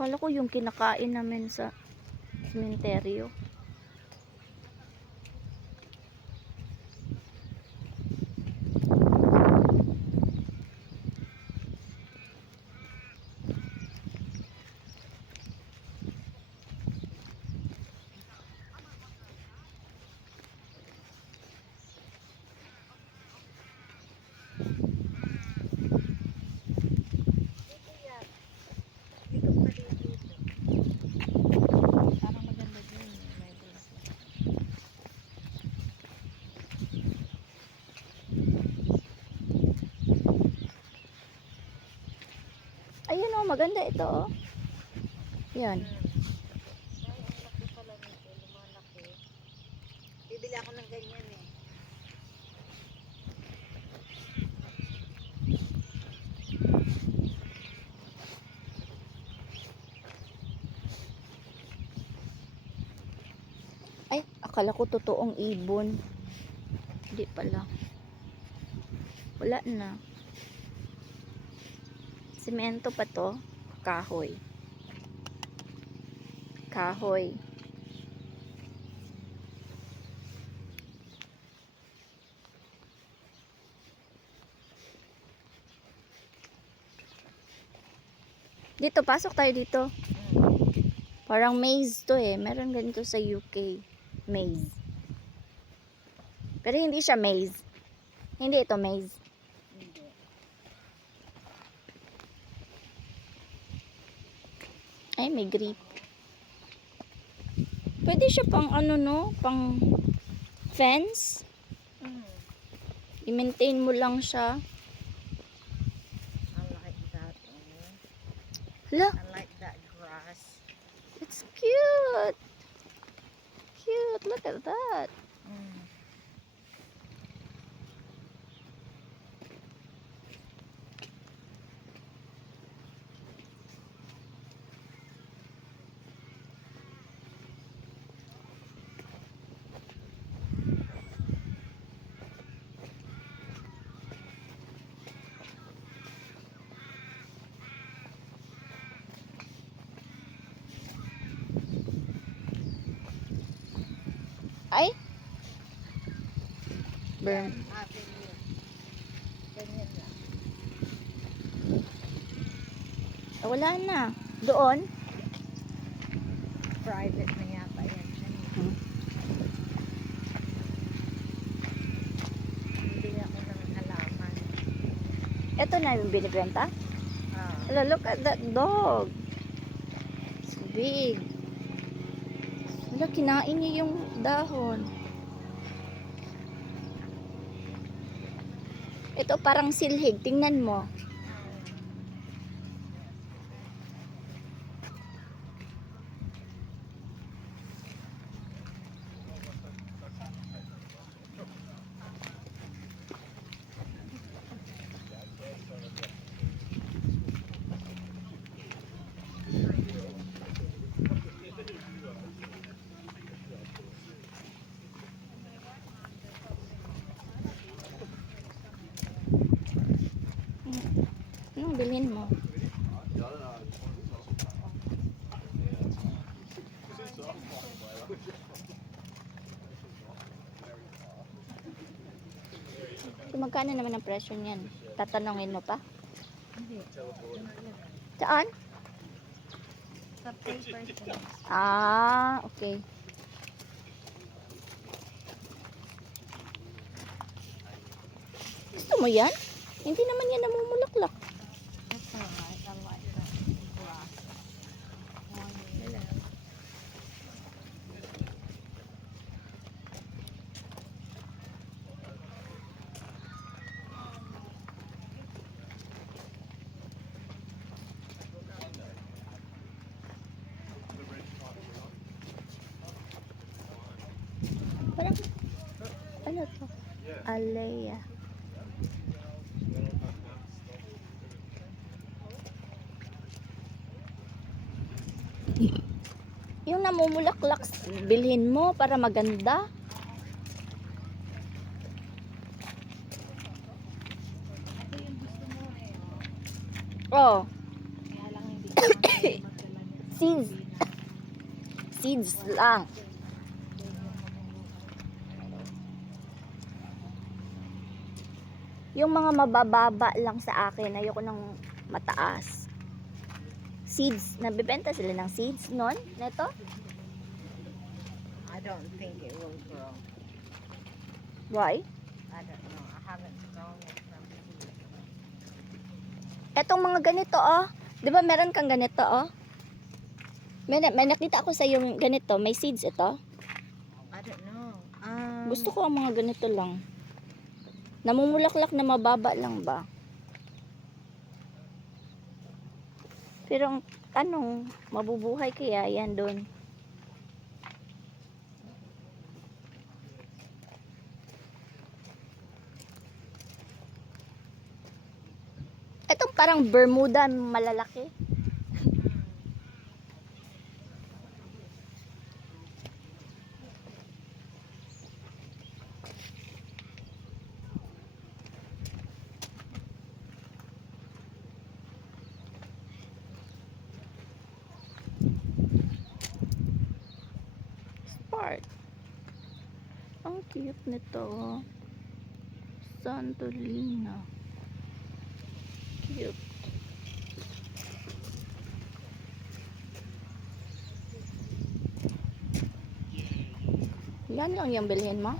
Kala ko yung kinakain namin sa sementeryo. Ayun oh, maganda ito oh. Yan. Ay, ang laki pala nito, lumalaki. Bibili ako ng ganyan eh. Ay, akala ko totoong ibon. Hindi pala. Wala na. Semento pa to. Kahoy. Kahoy. Dito, pasok tayo dito. Parang maze to eh. Meron ganito sa UK. Maze. Pero hindi siya maze. Hindi ito maze. Hindi. Ay, may grip. Pwede siya pang ano no? Pang fence. I-maintain mo lang siya. I like that. Hala, I like that grass. it's cute. Cute. Look at that. Ay. Burn. Avenue. Ganyan lang. Wala na. Doon. Private na yata yan. Bibili ako ng halaman. Ito na yung binibenta. Ah. Hello, look at that dog. It's big. Wala, kinain niya yung dahon. Ito parang silhig. Tingnan mo. Anong bilhin mo? Magkano naman ang presyo niyan? Tatanungin mo pa? Hindi. Saan? Sa paper siya. Ah, okay. Gusto mo yan? Hindi naman yan namumulaklak. That's alright. I like that grass. Parang, ano to? Alea. Yung namumulaklak, bilhin mo para maganda. Ito yung gusto mo eh. Oh. Kaya lang hindi ko magdala niya. Seeds. Seeds lang. Yung mga mabababa lang sa akin, ayoko ng mataas. Seeds, nabibenta sila ng seeds nun? Neto? I don't think it will grow. Why? I don't know. I haven't grown it from seed. Etong mga ganito, oh. Di ba meron kang ganito, oh? May nakita ako sa yung ganito. May seeds ito. I don't know. Gusto ko ang mga ganito lang. Namumulaklak na mababa lang ba? Pero ang tanong, mabubuhay kaya yan doon? Etong parang Bermuda malalaki. Spark. Ang cute nito. Santolina. Cute. Yan lang yung bilhin mo?